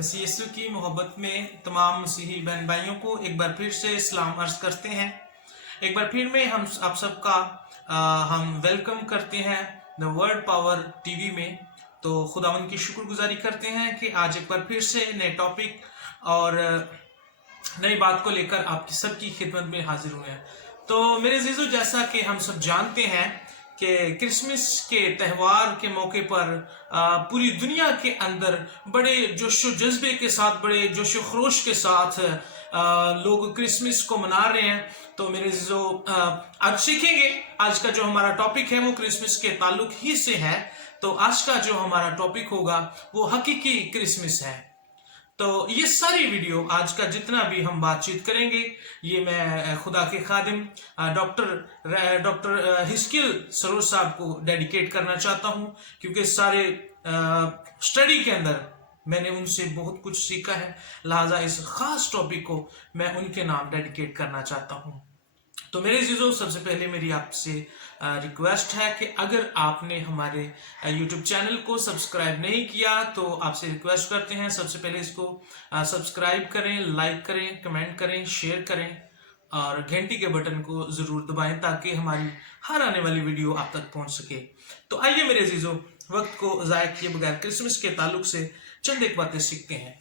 मसीह यीशु की मोहब्बत में तमाम मसीही बहन भाइयों को एक बार फिर से सलाम अर्ज करते हैं। एक बार फिर में हम आप सबका हम वेलकम करते हैं द वर्ड पावर टीवी में। तो खुदावंद की शुक्रगुजारी करते हैं कि आज एक बार फिर से नए टॉपिक और नई बात को लेकर आपकी सबकी खिदमत में हाजिर हुए हैं। तो मेरे अजीजों, जैसा कि हम सब जानते हैं कि क्रिसमस के त्यौहार के मौके पर पूरी दुनिया के अंदर बड़े जोशो जज्बे के साथ, बड़े जोशो खरोश के साथ लोग क्रिसमस को मना रहे हैं। तो मेरे अजीजों, आज सीखेंगे, आज का जो हमारा टॉपिक है वो क्रिसमस के ताल्लुक ही से है। तो आज का जो हमारा टॉपिक होगा वो हकीकी क्रिसमस है। तो ये सारी वीडियो, आज का जितना भी हम बातचीत करेंगे, ये मैं खुदा के खादिम डॉक्टर हिस्किल सरोज साहब को डेडिकेट करना चाहता हूँ, क्योंकि सारे स्टडी के अंदर मैंने उनसे बहुत कुछ सीखा है। लिहाजा इस खास टॉपिक को मैं उनके नाम डेडिकेट करना चाहता हूँ। तो मेरे अजीजों, सबसे पहले मेरी आपसे रिक्वेस्ट है कि अगर आपने हमारे YouTube चैनल को सब्सक्राइब नहीं किया तो आपसे रिक्वेस्ट करते हैं, सबसे पहले इसको सब्सक्राइब करें, लाइक करें, कमेंट करें, शेयर करें और घंटी के बटन को ज़रूर दबाएं ताकि हमारी हर आने वाली वीडियो आप तक पहुंच सके। तो आइए मेरे अजीजों, वक्त को ज़ाया किए बगैर क्रिसमस के ताल्लुक से चंद एक बातें सीखते हैं।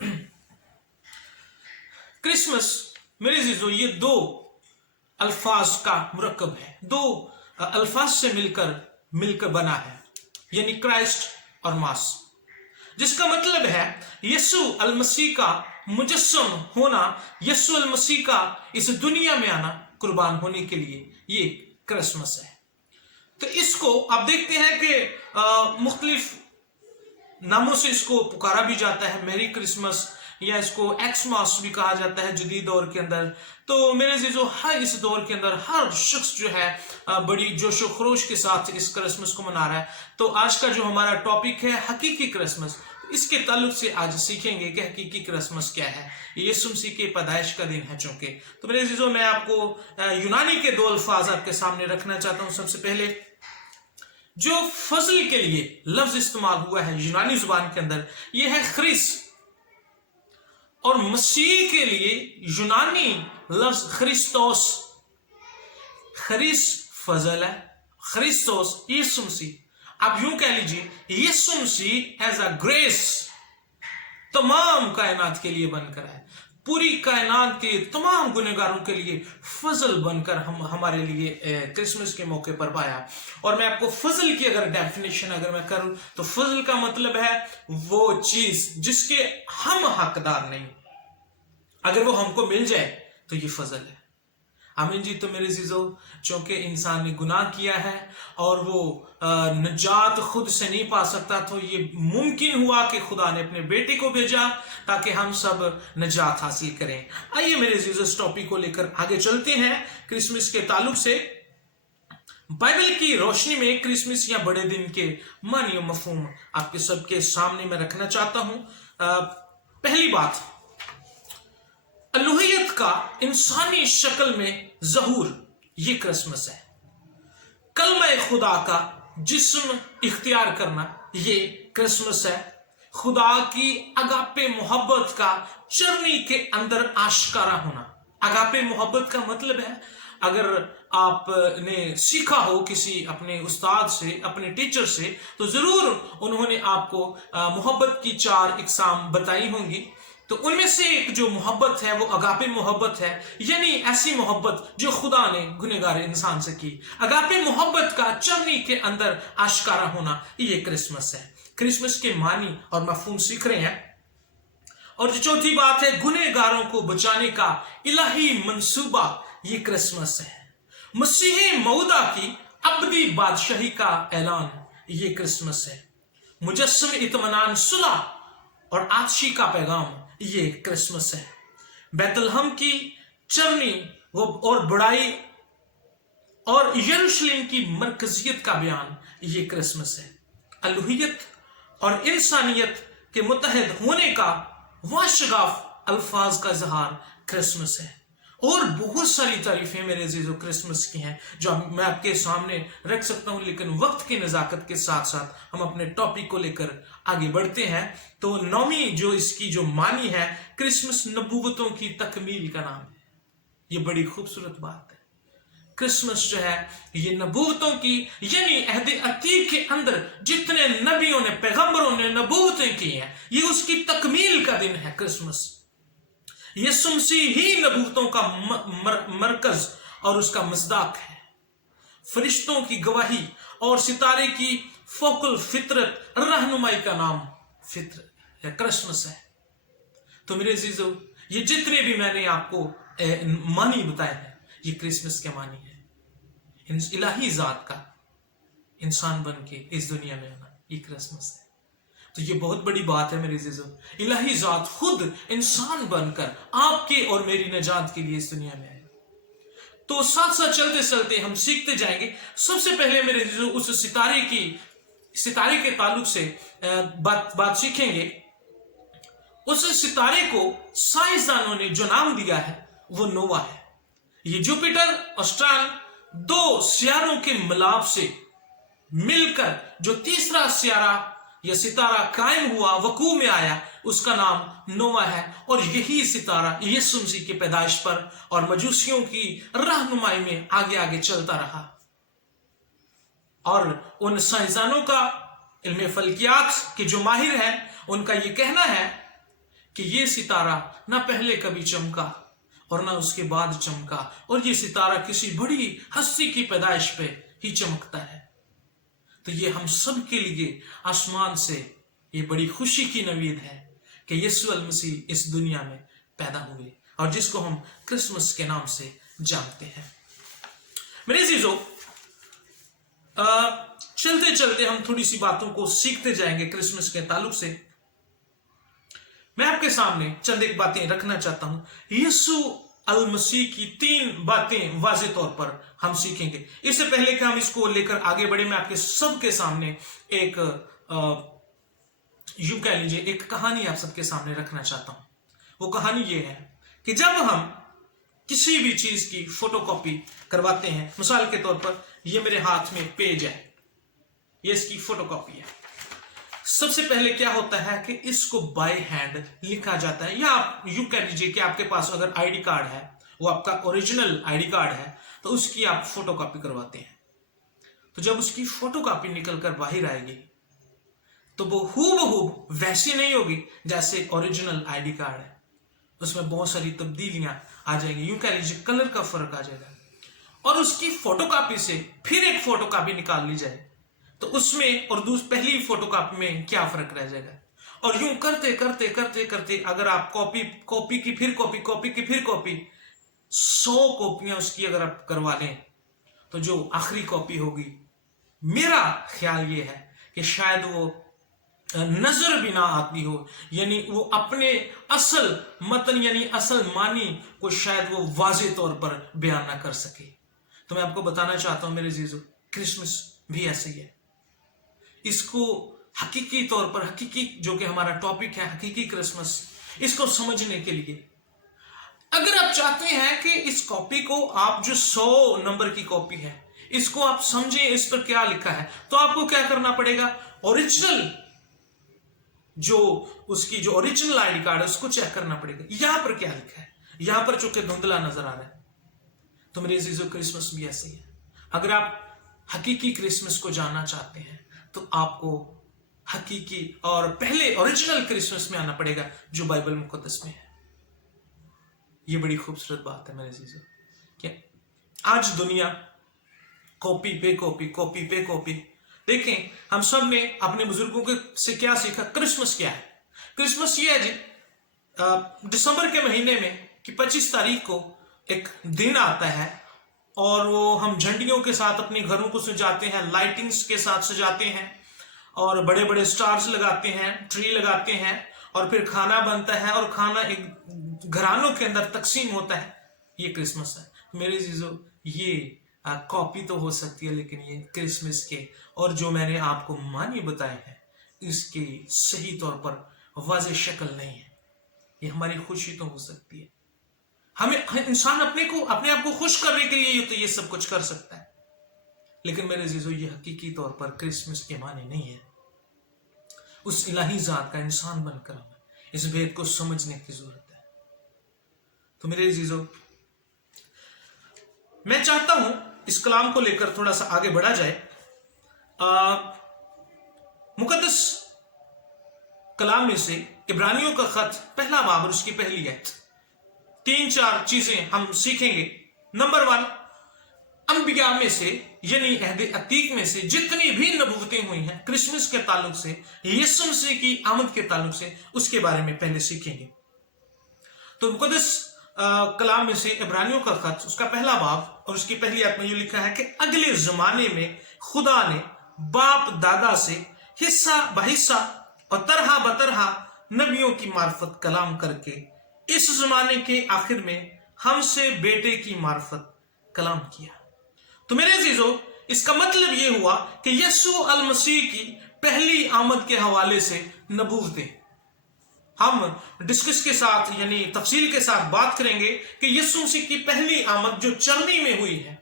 क्रिसमस मेरे अजीजों, ये दो अल्फाज का मुरक्कब है, दो अल्फाज से मिलकर बना है, यानी क्राइस्ट और मास, जिसका मतलब है यीशु अल मसीह का मुजस्सम होना, यीशु अल मसीह का इस दुनिया में आना कुर्बान होने के लिए, ये क्रिसमस है। तो इसको आप देखते हैं कि मुख्तलिफ नामों से इसको पुकारा भी जाता है, मैरी क्रिसमस या इसको एक्समास भी कहा जाता है जदीद दौर के अंदर। तो मेरे अजीजों, हर इस दौर के अंदर हर शख्स जो है बड़ी जोशो खरोश के साथ इस क्रिसमस को मना रहा है। तो आज का जो हमारा टॉपिक है हकीकी क्रिसमस, इसके ताल्लुक से आज सीखेंगे कि हकीकी क्रिसमस क्या है। यीशु मसीह के पैदाइश का दिन है चूंकि। तो मेरे अजीजों, मैं आपको यूनानी के दो अल्फाज आपके सामने रखना चाहता हूँ। सबसे पहले जो फजल के लिए लफ्ज इस्तेमाल हुआ है यूनानी जुबान के अंदर, यह है ख्रिस, और मसीह के लिए यूनानी लफ्ज ख्रिस्तोस। ख्रिस फजल है, ख्रिस्तोस यीशु मसीह। आप यूं कह लीजिए, यीशु मसीह एज अ ग्रेस तमाम कायनात के लिए बनकर है, पूरी कायनात के तमाम गुनहगारों के लिए फजल बनकर हमारे लिए क्रिसमस के मौके पर पाया। और मैं आपको फजल की अगर डेफिनेशन अगर मैं करूं तो फजल का मतलब है वो चीज जिसके हम हकदार नहीं, अगर वो हमको मिल जाए तो ये फजल है। आमीन जी। तो मेरे अजीजों, चूंकि इंसान ने गुनाह किया है और वो नजात खुद से नहीं पा सकता, तो ये मुमकिन हुआ कि खुदा ने अपने बेटे को भेजा ताकि हम सब नजात हासिल करें। आइए मेरे अजीजों, इस टॉपिक को लेकर आगे चलते हैं। क्रिसमस के ताल्लुक से बाइबल की रोशनी में क्रिसमस या बड़े दिन के मानी और मफहूम आपके सबके सामने मैं रखना चाहता हूं। पहली बात, अलूहियत का इंसानी शक्ल में ज़हूर, ये क्रिसमस है। कलमा खुदा का जिस्म इख्तियार करना, ये क्रिसमस है। खुदा की अगापे मोहब्बत का चरनी के अंदर आश्कारा होना। अगापे मोहब्बत का मतलब है, अगर आपने सीखा हो किसी अपने उस्ताद से, अपने टीचर से, तो जरूर उन्होंने आपको मोहब्बत की 4 इकसाम बताई होंगी। तो उनमें से एक जो मोहब्बत है वो अगापे मोहब्बत है, यानी ऐसी मोहब्बत जो खुदा ने गुनहगार इंसान से की। अगापे मोहब्बत का चरनी के अंदर आश्कारा होना, ये क्रिसमस है। क्रिसमस के मानी और मफहूम सीख रहे हैं। और जो चौथी बात है, गुनहगारों को बचाने का इलाही मंसूबा, ये क्रिसमस है। मसीह मऊदा की अबदी बादशाही का ऐलान, ये क्रिसमस है। मुजस्सम इत्मीनान सुलह और आतशी का पैगाम, ये क्रिसमस है। बैतलहम की चरनी और बड़ाई और यरूशलेम की मरकजियत का बयान, ये क्रिसमस है। अलूहियत और इंसानियत के मुत्तहद होने का वाशगाफ अल्फाज का इजहार क्रिसमस है। और बहुत सारी तारीफें मेरे अजीजों क्रिसमस की हैं जो मैं आपके सामने रख सकता हूं, लेकिन वक्त की नज़ाकत के साथ साथ हम अपने टॉपिक को लेकर आगे बढ़ते हैं तो 9वीं जो इसकी जो मानी है, क्रिसमस नबूवतों की तकमील का नाम है। ये बड़ी खूबसूरत बात है। क्रिसमस जो है ये नबूवतों की, यानी अहद अतीक के अंदर जितने नबियों ने, पैगंबरों ने नबूवतें की हैं, ये उसकी तकमील का दिन है क्रिसमस। यीशु मसीह ही नबूवतों का मरकज और उसका मज़दाक है। फरिश्तों की गवाही और सितारे की फोकल फितरत रहनुमाई का नाम फितर है, क्रिसमस है। तो मेरे अजीजों, ये जितने भी मैंने आपको मानी बताए हैं, ये क्रिसमस के मानी है। इलाही जात का इंसान बन के इस दुनिया में आना, ये क्रिसमस है। तो ये बहुत बड़ी बात है मेरे अजीजों। इलाही जात खुद इंसान बनकर आपके और मेरी निजात के लिए इस दुनिया में आए। तो साथ साथ चलते चलते हम सीखते जाएंगे। सबसे पहले मेरे अजीजों उस सितारे के ताल्लुक से बात सीखेंगे। उस सितारे को साइंसदानों ने जो नाम दिया है वो नोवा है। ये जुपिटर और स्टार, दो सियारों के मिलाप से मिलकर जो तीसरा सियारा या सितारा कायम हुआ, वकू में आया, उसका नाम नोवा है। और यही सितारा यीशु मसीह की पैदाइश पर और मजूसियों की रहनुमाई में आगे आगे चलता रहा। और उन साइंसदानों का, इल्मे फल्कियात के जो माहिर हैं, उनका यह कहना है कि यह सितारा ना पहले कभी चमका और ना उसके बाद चमका, और ये सितारा किसी बड़ी हस्ती की पैदाइश पे ही चमकता है। तो ये हम सब के लिए आसमान से ये बड़ी खुशी की नवीद है कि यीशु मसीह इस दुनिया में पैदा हुए, और जिसको हम क्रिसमस के नाम से जानते हैं। मेरे अजीजों, चलते चलते हम थोड़ी सी बातों को सीखते जाएंगे क्रिसमस के ताल्लुक से। मैं आपके सामने चंद एक बातें रखना चाहता हूं। यीशु अल मसीह की 3 बातें वाज़ेह तौर पर हम सीखेंगे। इससे पहले कि हम इसको लेकर आगे बढ़े, मैं आपके सबके सामने एक यूं कह लीजिए एक कहानी आप सबके सामने रखना चाहता हूं। वो कहानी ये है कि जब हम किसी भी चीज की फोटोकॉपी करवाते हैं, मिसाल के तौर पर ये मेरे हाथ में पेज है, ये इसकी फोटोकॉपी है। सबसे पहले क्या होता है कि इसको बाय हैंड लिखा जाता है, या आप यूं कह लीजिए कि आपके पास अगर आईडी कार्ड है, वो आपका ओरिजिनल आईडी कार्ड है, तो उसकी आप फोटोकॉपी करवाते हैं। तो जब उसकी फोटोकॉपी निकलकर बाहर आएगी तो वो हूबहू वैसी नहीं होगी जैसे ओरिजिनल आईडी कार्ड है। उसमें बहुत सारी तब्दीलियां आ जाएंगी, यूं कह लीजिए कलर का फर्क आ जाएगा। और उसकी फोटोकॉपी से फिर एक फोटोकॉपी निकाल ली जाए तो उसमें और पहली फोटोकॉपी में क्या फर्क रह जाएगा। और यूं करते करते करते करते अगर आप कॉपी की फिर कॉपी 100 कॉपियां उसकी अगर आप करवा लें, तो जो आखिरी कॉपी होगी, मेरा ख्याल ये है कि शायद वो नजर भी ना आती हो, यानी वो अपने असल मतन यानी असल मानी को शायद वो वाज़ेह तौर पर बयान ना कर सके। तो मैं आपको बताना चाहता हूं मेरे अजीजों, क्रिसमस भी ऐसे ही है। इसको हकीकी तौर पर, हकीकी जो कि हमारा टॉपिक है, हकीकी क्रिसमस, इसको समझने के लिए अगर आप चाहते हैं कि इस कॉपी को आप जो 100 नंबर की कॉपी है इसको आप समझें इस पर क्या लिखा है, तो आपको क्या करना पड़ेगा, ओरिजिनल जो उसकी जो ओरिजिनल आईडी कार्ड है उसको चेक करना पड़ेगा, यहां पर क्या लिखा है। यहां पर चूंकि धुंधला नजर आ रहा है। तो मेरे अजीजों, क्रिसमस भी ऐसे ही है। अगर आप हकीकी क्रिसमस को जानना चाहते हैं तो आपको हकीकी और पहले ओरिजिनल क्रिसमस में आना पड़ेगा जो बाइबल मुकद्दस में है। ये बड़ी खूबसूरत बात है मेरे अजीजों कि आज दुनिया कॉपी पे कॉपी। देखें, हम सब ने अपने बुजुर्गों से क्या सीखा। क्रिसमस क्या है? क्रिसमस ये है जी, दिसंबर के महीने में कि 25 तारीख को एक दिन आता है और वो हम झंडियों के साथ अपने घरों को सजाते हैं, लाइटिंग्स के साथ सजाते हैं और बड़े बड़े स्टार्स लगाते हैं, ट्री लगाते हैं, और फिर खाना बनता है और खाना एक घरानों के अंदर तकसीम होता है। ये क्रिसमस है मेरे अजीजों। ये कॉपी तो हो सकती है, लेकिन ये क्रिसमस के और जो मैंने आपको मानी बताए हैं इसकी सही तौर पर वाज़ेह शक्ल नहीं है। ये हमारी खुशी तो हो सकती है, हमें इंसान अपने आप को खुश करने के लिए तो ये सब कुछ कर सकता है, लेकिन मेरे अजीजों ये हकीकी तौर पर क्रिसमस के माने नहीं है। उस इलाही ज़ात का इंसान बनकर हमें इस भेद को समझने की जरूरत है। तो मेरे अजीजों, मैं चाहता हूं इस कलाम को लेकर थोड़ा सा आगे बढ़ा जाए। मुकद्दस कलाम में से इब्रानियों का खत पहला बाब और उसकी पहली आयत, 3-4 चीजें हम सीखेंगे। नंबर 1, अंबिया में से यानी अहद अतीक में से जितनी भी नबूवतें हुई हैं क्रिसमस के ताल्लुक से, यीशु मसीह की आमद के ताल्लुक से, उसके बारे में पहले सीखेंगे। तो मुकद्दस कलाम में से इब्रानियों का खत उसका पहला बाब और उसकी पहली आयत में ये लिखा है कि अगले जमाने में खुदा ने बाप दादा से हिस्सा बहिस्सा और तरह बतरह नबियों की मार्फत कलाम करके इस जमाने के आखिर में हमसे बेटे की मार्फत कलाम किया। तो मेरे अजीजों, इसका मतलब यह हुआ कि यीशु अल मसीह की पहली आमद के हवाले से नबूवतें हम डिस्कस के साथ यानी तफसील के साथ बात करेंगे कि यीशु मसीह की पहली आमद जो चरनी में हुई है,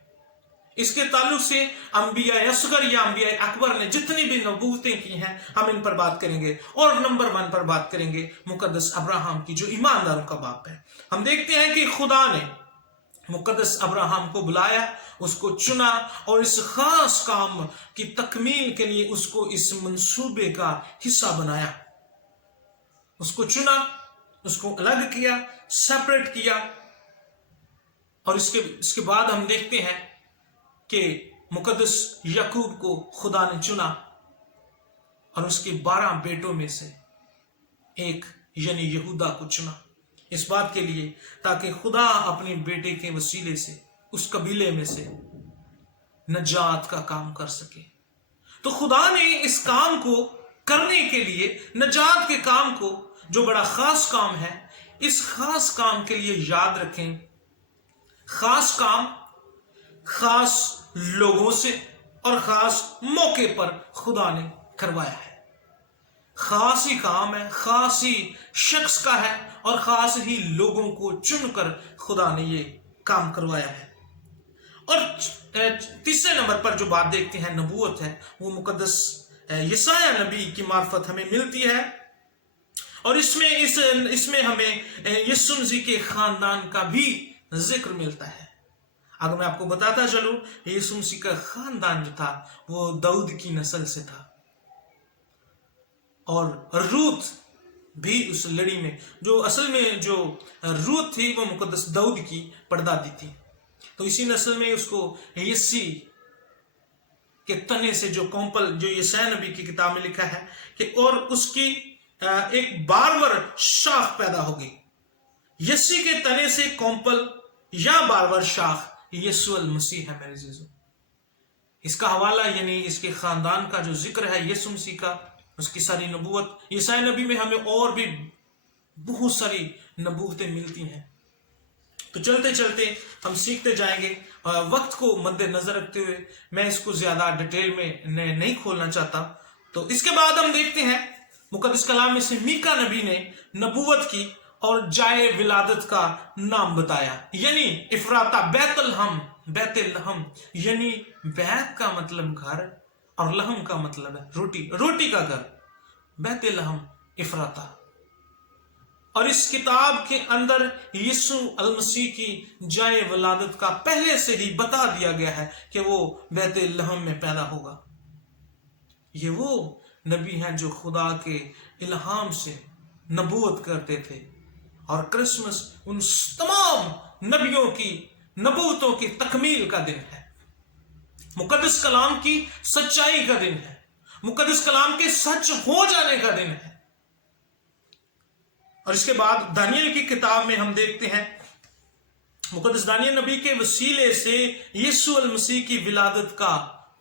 इसके ताल्लुक से अंबिया असगर या अंबिया अकबर ने जितनी भी नबूवतें की हैं हम इन पर बात करेंगे। और नंबर 1 पर बात करेंगे मुकद्दस अब्राहम की, जो ईमानदारों का बाप है। हम देखते हैं कि खुदा ने मुकद्दस अब्राहम को बुलाया, उसको चुना और इस खास काम की तकमील के लिए उसको इस मंसूबे का हिस्सा बनाया। उसको चुना, उसको अलग किया, सेपरेट किया। और इसके बाद हम देखते हैं कि मुकद्दस याकूब को खुदा ने चुना और उसके 12 बेटों में से एक यानी यहूदा को चुना, इस बात के लिए ताकि खुदा अपने बेटे के वसीले से उस कबीले में से नजात का काम कर सके। तो खुदा ने इस काम को करने के लिए, नजात के काम को, जो बड़ा खास काम है, इस खास काम के लिए याद रखें, खास काम खास लोगों से और खास मौके पर खुदा ने करवाया है। खास ही काम है, खास ही शख्स का है और खास ही लोगों को चुनकर खुदा ने ये काम करवाया है। और तीसरे नंबर पर जो बात देखते हैं नबूवत है, वो मुकद्दस यशाया नबी की मार्फत हमें मिलती है। और इसमें हमें यीशु मसीह के खानदान का भी जिक्र मिलता है। अगर मैं आपको बताता चलूं, यीशु मसीह का खानदान जो था वो दाऊद की नस्ल से था और रूत भी उस लड़ी में, जो असल में जो रूत थी वो मुकद्दस दाऊद की परदादी थी। तो इसी नस्ल में उसको यस्सी के तने से जो कौंपल, जो यशाया नबी की किताब में लिखा है कि और उसकी एक बारवर शाख पैदा होगी। यस्सी के तने से कौंपल या बारवर शाख यीशु अल मसीह है। मेरे अजीजों, इसका हवाला यानी इसके खानदान का जो जिक्र है यीशु मसीह का, उसकी सारी नबूवत, यशाया नबी में हमें और भी बहुत सारी नबूवतें मिलती हैं। तो चलते चलते हम सीखते जाएंगे। वक्त को मद्देनजर रखते हुए मैं इसको ज्यादा डिटेल में नहीं खोलना चाहता। तो इसके बाद हम देखते हैं मुकद्दस कलाम में से मीका नबी ने नबूवत की और जाए विलादत का नाम बताया, यानी इफराता बैतलहम, यानी बैत का मतलब घर और लहम का मतलब है रोटी का घर, बैतलहम इफराता। और इस किताब के अंदर यीशु अल मसीह की जाए विलादत का पहले से ही बता दिया गया है कि वो बैतलहम में पैदा होगा। ये वो नबी हैं जो खुदा के इल्हाम से नबूवत करते थे और क्रिसमस उन तमाम नबियों की नबूवतों की तकमील का दिन है। मुकद्दस कलाम की सच्चाई का दिन है, मुकद्दस कलाम के सच हो जाने का दिन है। और इसके बाद दानियल की किताब में हम देखते हैं मुकद्दस दानियल नबी के वसीले से यीशु अल मसीह की विलादत का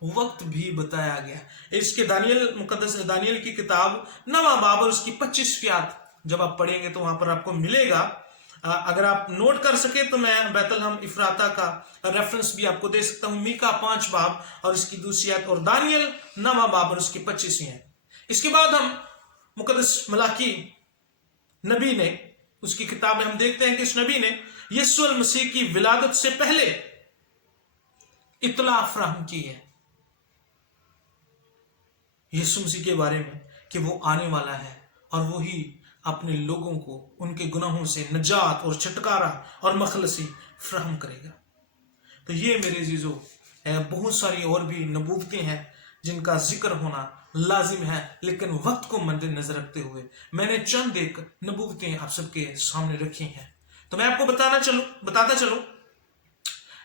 वक्त भी बताया गया। इसके मुकद्दस दानियल की किताब 9वां बाब और उसकी 25वीं आयत जब आप पढ़ेंगे तो वहां पर आपको मिलेगा। अगर आप नोट कर सके तो मैं बैतलहम इफराता का रेफरेंस भी आपको दे सकता हूं, मीका 5 बाब और इसकी दूसरी आयत और दानियल 9वां बाब और उसकी 25वीं आयत। इसके बाद हम मुकद्दस मलाकी नबी ने, उसकी किताब में हम देखते हैं कि इस नबी ने यीशु अल मसीह की विलादत से पहले इत्तला फराहम की है। यीशु मसीह के बारे में कि वो आने वाला है और वही अपने लोगों को उनके गुनाहों से नजात और छुटकारा और मखलसी फराहम करेगा। तो ये मेरे अजीजों बहुत सारी और भी नबूवतें हैं जिनका जिक्र होना लाजिम है, लेकिन वक्त को मद्देनजर रखते हुए मैंने चंद एक नबूवतें आप सबके सामने रखी हैं। तो मैं आपको बताता चलूं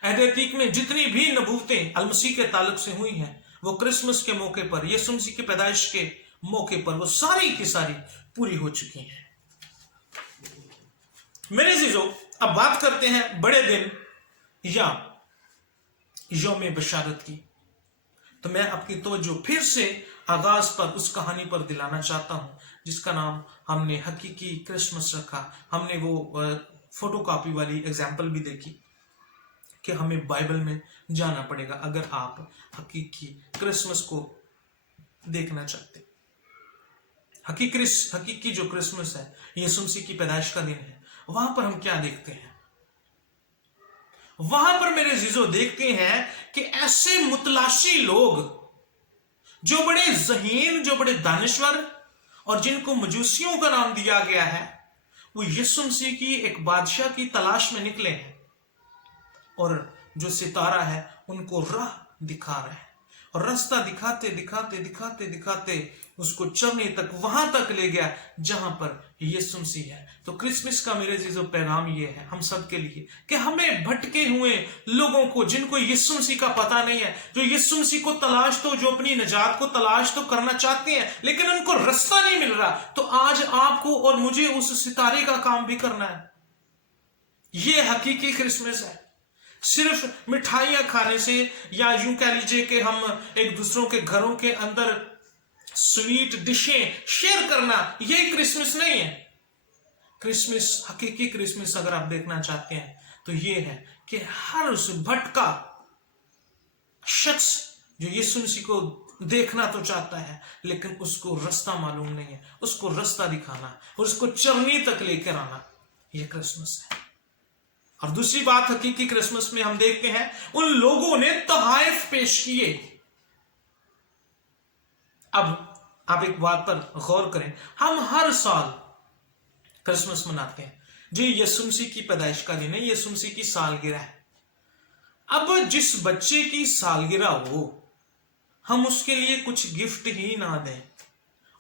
अहद अतीक में जितनी भी नबूवतें अल मसीह के ताल्लुक से हुई हैं, वो क्रिसमस के मौके पर, यीशु मसीह की पैदाइश के मौके पर वो सारी की सारी पूरी हो चुकी हैं। मेरे अजीजों, अब बात करते हैं बड़े दिन या यौम बशारत की। तो मैं आपकी तवज्जो फिर से आगाज पर उस कहानी पर दिलाना चाहता हूं जिसका नाम हमने हकीकी क्रिसमस रखा। हमने वो फोटोकॉपी वाली एग्जाम्पल भी देखी कि हमें बाइबल में जाना पड़ेगा अगर आप हकीकी क्रिसमस को देखना चाहते। हकीकी जो क्रिसमस है, यीशु मसीह की पैदाइश का दिन है, वहां पर हम क्या देखते हैं? वहां पर मेरे अजीजों देखते हैं कि ऐसे मुतलाशी लोग जो बड़े ज़हीन, जो बड़े दानिश्वर और जिनको मजूसियों का नाम दिया गया है, वो यीशु मसीह की एक बादशाह की तलाश में निकले हैं और जो सितारा है उनको राह दिखा रहा है और रास्ता दिखाते दिखाते दिखाते दिखाते उसको चरने तक, वहां तक ले गया जहां पर यीशु मसीह है। तो क्रिसमस का मेरे अजीजों पैगाम ये है हम सब के लिए कि हमें भटके हुए लोगों को, जिनको यीशु मसीह का पता नहीं है, जो यीशु मसीह को तलाश तो, जो अपनी निजात को तलाश तो करना चाहते हैं लेकिन उनको रास्ता नहीं मिल रहा, तो आज आपको और मुझे उस सितारे का काम भी करना है। ये हकीकी क्रिसमस है। सिर्फ मिठाइयां खाने से या यूं कह लीजिए कि हम एक दूसरों के घरों के अंदर स्वीट डिशें शेयर करना, यही क्रिसमस नहीं है। क्रिसमस, हकीकी क्रिसमस अगर आप देखना चाहते हैं तो ये है कि हर उस भटका शख्स जो यीशु मसीह को देखना तो चाहता है लेकिन उसको रास्ता मालूम नहीं है, उसको रास्ता दिखाना और उसको चरनी तक लेकर आना, यह क्रिसमस है। और दूसरी बात हकीकी क्रिसमस में हम देखते हैं उन लोगों ने तोहफे पेश किए। अब आप एक बात पर गौर करें, हम हर साल क्रिसमस मनाते हैं जो यीशु मसीह की पैदाइश का दिन है, यीशु मसीह की सालगिरह है। अब जिस बच्चे की सालगिरह हो, हम उसके लिए कुछ गिफ्ट ही ना दें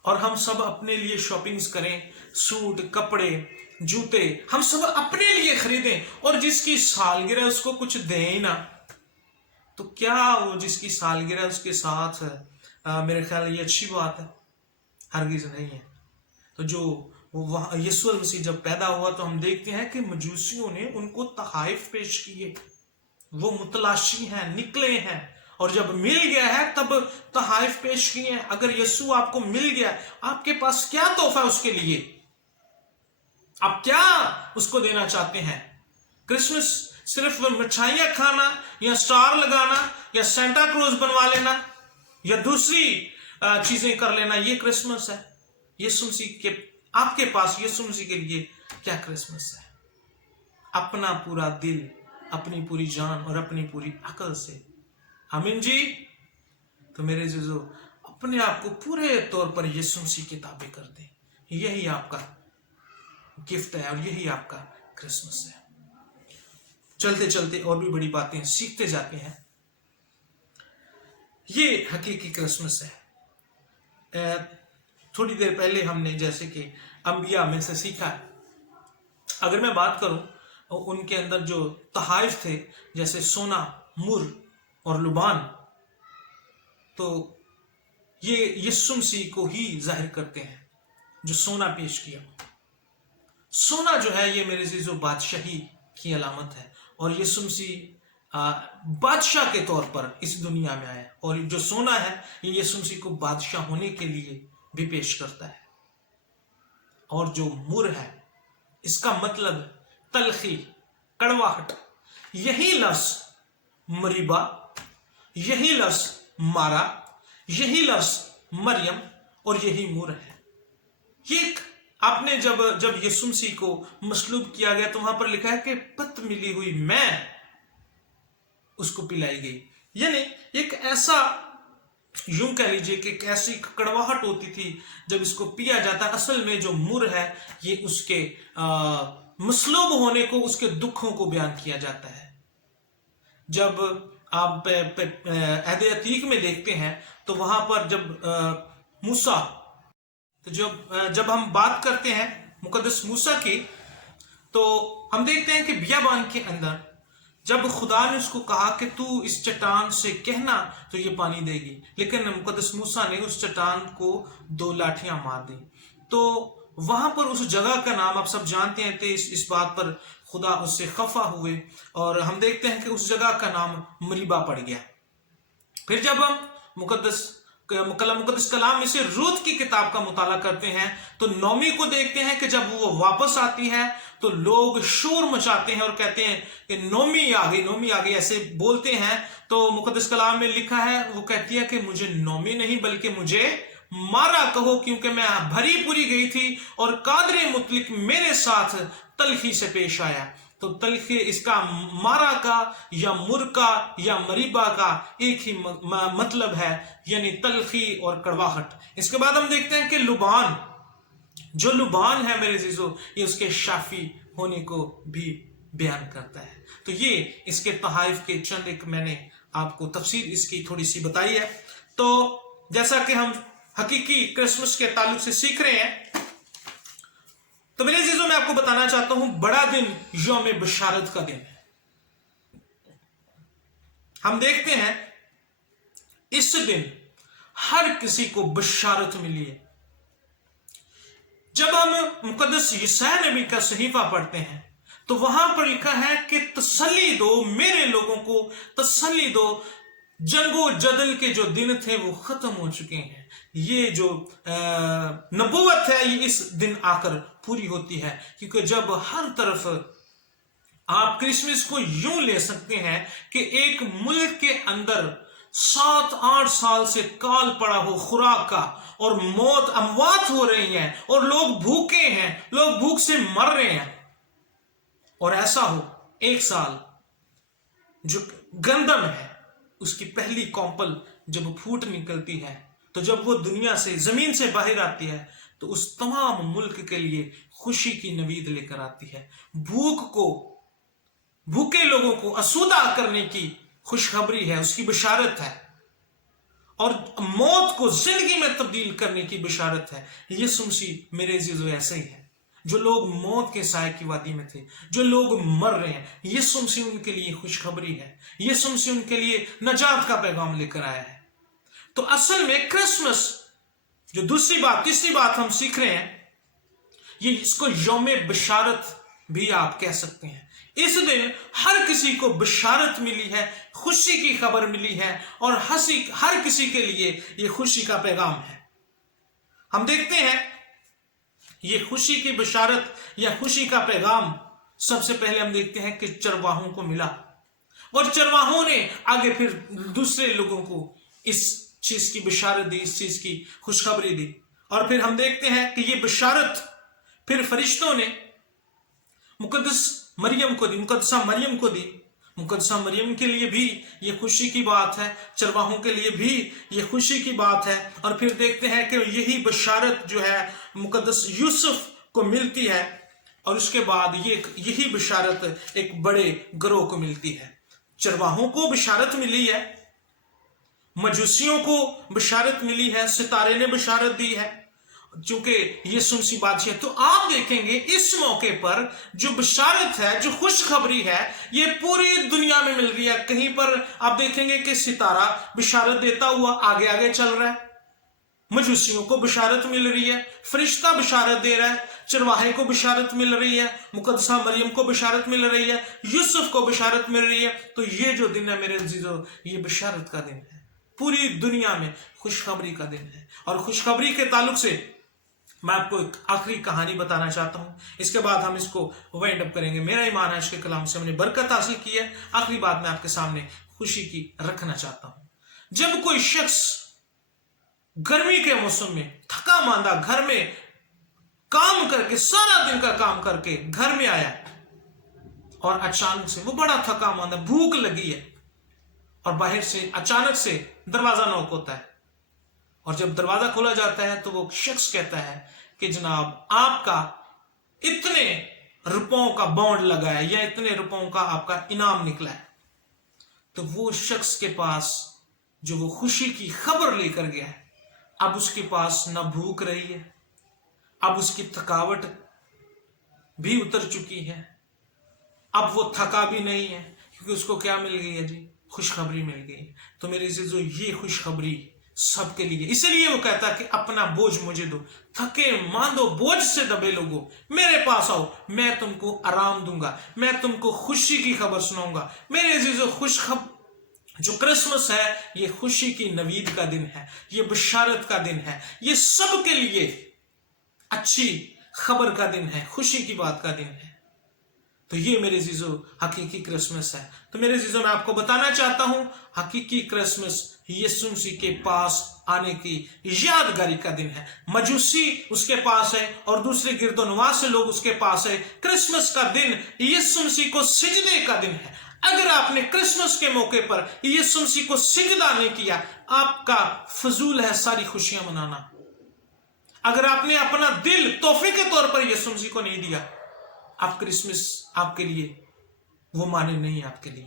और हम सब अपने लिए शॉपिंग्स करें, सूट, कपड़े, जूते हम सब अपने लिए खरीदें और जिसकी सालगिरह उसको कुछ दें ही ना, तो क्या वो जिसकी सालगिरह उसके साथ मेरे ख्याल ये अच्छी बात है? हरगिज नहीं है। तो जो वो यीशु मसीह जब पैदा हुआ तो हम देखते हैं कि मजूसियों ने उनको तोहफे पेश किए, वो मुतलाशी हैं, निकले हैं और जब मिल गया है तब तोहफे पेश किए हैं। अगर यीशु आपको मिल गया, आपके पास क्या तोहफा उसके लिए? आप क्या उसको देना चाहते हैं? क्रिसमस सिर्फ मिठाइयां खाना या स्टार लगाना या सेंटा क्लॉज बनवा लेना या दूसरी चीजें कर लेना, ये क्रिसमस है? यीशु मसीह के, आपके पास यीशु मसीह के लिए क्या क्रिसमस है? अपना पूरा दिल, अपनी पूरी जान और अपनी पूरी अकल से। आमीन जी। तो मेरे अजीजों, अपने आप को पूरे तौर पर यीशु मसीह के ताबे कर दें, यही आपका गिफ्ट है और यही आपका क्रिसमस है। चलते चलते और भी बड़ी बातें सीखते जाते हैं। ये हकीकी क्रिसमस है। थोड़ी देर पहले हमने जैसे कि अंबिया में से सीखा है। अगर मैं बात करूं उनके अंदर जो तोहफे थे जैसे सोना, मुर और लुबान, तो ये यीशु मसीह को ही जाहिर करते हैं जो सोना पेश किया। सोना जो है ये मेरे अजीजों बादशाही की अलामत है और यीशु मसीह बादशाह के तौर पर इस दुनिया में आया और जो सोना है ये यीशु मसीह को बादशाह होने के लिए भी पेश करता है। और जो मुर है इसका मतलब तलखी, कड़वाहट। यही लफ्ज मरीबा, यही लफ्ज मारा, यही लफ्ज मरियम और यही मुर है। ये आपने जब यीशु मसीह को मसलूब किया गया तो वहां पर लिखा है कि पत मिली हुई मैं उसको पिलाई गई, यानी एक ऐसा यूं कह लीजिए कि कैसी कड़वाहट होती थी जब इसको पिया जाता। असल में जो मुर है ये उसके मसलूब होने को, उसके दुखों को बयान किया जाता है। जब आप अहद अतीक में देखते हैं तो वहां पर जब मूसा, तो जब हम बात करते हैं मुकद्दस मूसा की, तो हम देखते हैं कि बियाबान के अंदर जब खुदा ने उसको कहा कि तू इस चट्टान से कहना तो ये पानी देगी, लेकिन मुकद्दस मूसा ने उस चट्टान को 2 लाठियां मार दी। तो वहां पर उस जगह का नाम आप सब जानते हैं, इस बात पर खुदा उससे खफा हुए और हम देखते हैं कि उस जगह का नाम मरीबा पड़ गया। फिर जब हम मुकद्दस कलाम में से रूत की किताब का मुताला करते हैं तो नौमी को देखते हैं कि जब वो वापस आती है तो लोग शोर मचाते हैं और कहते हैं कि नौमी आ गई, ऐसे बोलते हैं। तो मुकद्दस कलाम में लिखा है, वो कहती है कि मुझे नौमी नहीं बल्कि मुझे मारा कहो, क्योंकि मैं भरी पूरी गई थी और कादरे मुतलिक मेरे साथ तलखी से पेश आया। तो तलखी इसका मारा का या मुर का या मरीबा का एक ही मतलब है, यानी तलखी और कड़वाहट। इसके बाद हम देखते हैं कि लुबान, जो लुबान है मेरे अजीजों, ये उसके शाफी होने को भी बयान करता है। तो ये इसके तहाइफ के चंद एक मैंने आपको तफसीर इसकी थोड़ी सी बताई है। तो जैसा कि हम हकीकी क्रिसमस के ताल्लुक से सीख रहे हैं, तो मेरे अजीजों मैं आपको बताना चाहता हूं, बड़ा दिन यौम बशारत का दिन है। हम देखते हैं इस दिन हर किसी को बशारत मिली है। जब हम मुकद्दस यशायाह नबी का सहीफा पढ़ते हैं तो वहां पर लिखा है कि तसल्ली दो मेरे लोगों को, तसल्ली दो, जंगो जदल के जो दिन थे वो खत्म हो चुके हैं। ये जो नबूवत है ये इस दिन आकर पूरी होती है, क्योंकि जब हर तरफ आप क्रिसमस को यूं ले सकते हैं कि एक मुल्क के अंदर 7-8 साल से काल पड़ा हो खुराक का और मौत अमवात हो रही है और लोग भूखे हैं, लोग भूख से मर रहे हैं, और ऐसा हो एक साल जो गंदम है उसकी पहली कॉम्पल जब फूट निकलती है, तो जब वो दुनिया से, जमीन से बाहर आती है, तो उस तमाम मुल्क के लिए खुशी की नवीद लेकर आती है। भूखे लोगों को असुदा करने की खुशखबरी है, उसकी बशारत है, और मौत को जिंदगी में तब्दील करने की बशारत है। यीशु मसीह मेरे अजीजों ऐसे ही है। जो लोग मौत के साए की वादी में थे, जो लोग मर रहे हैं, यीशु मसीह उनके लिए खुशखबरी है। यीशु मसीह उनके लिए नजात का पैगाम लेकर आया है। तो असल में क्रिसमस, जो तीसरी बात हम सीख रहे हैं, ये इसको यौम बशारत भी आप कह सकते हैं। इस दिन हर किसी को बशारत मिली है, खुशी की खबर मिली है, और हर किसी के लिए ये खुशी का पैगाम है। हम देखते हैं ये खुशी की बशारत या खुशी का पैगाम सबसे पहले हम देखते हैं कि चरवाहों को मिला, और चरवाहों ने आगे फिर दूसरे लोगों को इस चीज की बशारत दी, इस चीज की खुशखबरी दी। और फिर हम देखते हैं कि ये बशारत फिर फरिश्तों ने मुकद्दसा मरियम को दी। मुकद्दसा मरियम के लिए भी ये खुशी की बात है, चरवाहों के लिए भी ये खुशी की बात है। और फिर देखते हैं कि यही बशारत जो है मुकद्दस यूसुफ को मिलती है, और उसके बाद यही बशारत एक बड़े गिरोह को मिलती है। चरवाहों को बशारत मिली है, मजूसियों को बशारत मिली है, सितारे ने बशारत दी है, चूंकि यीशु मसीह बादशाह। तो आप देखेंगे इस मौके पर जो बशारत है, जो खुशखबरी है, ये पूरी दुनिया में मिल रही है। कहीं पर आप देखेंगे कि सितारा बशारत देता हुआ आगे आगे चल रहा है, मजूसियों को बशारत मिल रही है, फरिश्ता बशारत दे रहा है, चरवाहे को बशारत मिल रही है, मुकद्दसा मरियम को बशारत मिल रही है, यूसुफ को बशारत मिल रही है। तो ये जो दिन है मेरे अजीजों, ये बशारत का दिन है, पूरी दुनिया में खुशखबरी का दिन है। और खुशखबरी के ताल्लुक से मैं आपको एक आखिरी कहानी बताना चाहता हूं, इसके बाद हम इसको वाइंड अप करेंगे। मेरा ईमान है इसके कलाम से हमने बरकत हासिल की है। आखिरी बात मैं आपके सामने खुशी की रखना चाहता हूं। जब कोई शख्स गर्मी के मौसम में थका मांदा घर में काम करके, सारा दिन का काम करके घर में आया, और अचानक से वो बड़ा थका मांदा, भूख लगी है, और बाहर से अचानक से दरवाजा नॉक होता है, और जब दरवाजा खोला जाता है तो वो शख्स कहता है कि जनाब आपका इतने रुपयों का बॉन्ड लगा है या इतने रुपयों का आपका इनाम निकला है। तो वो शख्स के पास जो वो खुशी की खबर लेकर गया है, अब उसके पास न भूख रही है, अब उसकी थकावट भी उतर चुकी है, अब वो थका भी नहीं है, क्योंकि उसको क्या मिल गई है जी, खुशखबरी मिल गई। तो मेरे अज़ीज़ों, ये खुशखबरी सबके लिए, इसलिए वो कहता है कि अपना बोझ मुझे दो, थके मांदो बोझ से दबे लोगों मेरे पास आओ, मैं तुमको आराम दूंगा, मैं तुमको खुशी की खबर सुनाऊंगा। मेरे अज़ीज़ों, जो क्रिसमस है ये खुशी की नवीद का दिन है, ये बशारत का दिन है, ये सबके लिए अच्छी खबर का दिन है, खुशी की बात का दिन है। तो ये मेरे अज़ीज़ों हकीकी क्रिसमस है। तो मेरे अज़ीज़ों, मैं आपको बताना चाहता हूं, हकीकी क्रिसमस यीशु मसीह के पास आने की यादगारी का दिन है। मजूसी उसके पास है और दूसरे गिरदोनवास से लोग उसके पास है। क्रिसमस का दिन यीशु मसीह को सिजदे का दिन है। अगर आपने क्रिसमस के मौके पर यीशु मसीह को सिजदा नहीं किया, आपका फजूल है सारी खुशियां मनाना। अगर आपने अपना दिल तोहफे के तौर पर यीशु मसीह को नहीं दिया, आप क्रिसमस आपके लिए वो माने नहीं है आपके लिए।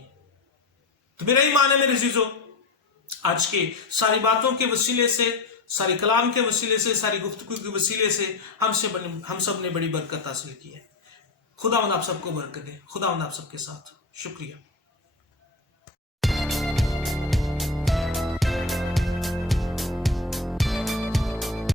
तो मेरा ही मान है मेरे अज़ीज़ों, आज के सारी बातों के वसीले से, सारे कलाम के वसीले से, सारी गुफ्तगू के वसीले से हम सब ने बड़ी बरकत हासिल की है। खुदावंद आप सबको बरकत दे। खुदावंद आप सबके साथ। शुक्रिया।